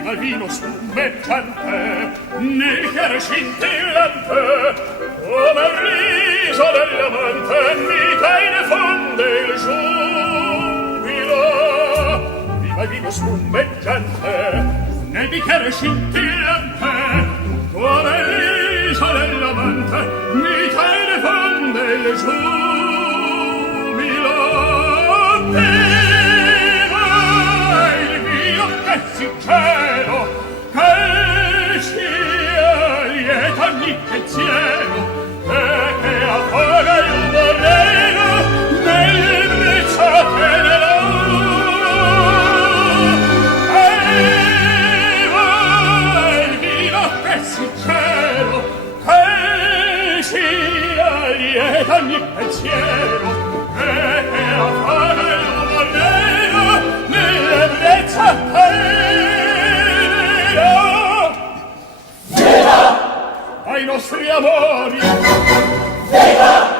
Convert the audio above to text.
viva il vino spumeggiante, nel bicchiere scintillante, come il riso dell'amante, mite ne fonde il giubilo. Viva il vino spumeggiante, nel bicchiere scintillante, come il riso dell'amante, mite ne fonde il giubilo. Viva il vino che si cielo, che sia lieta ogni pensiero, e che affoga il moreno nelle briciate nell'oro. Viva il vino che si cielo, che sia lieta ogni pensiero, e che affoga il moreno nelle briciate ai nostri amori. Viva!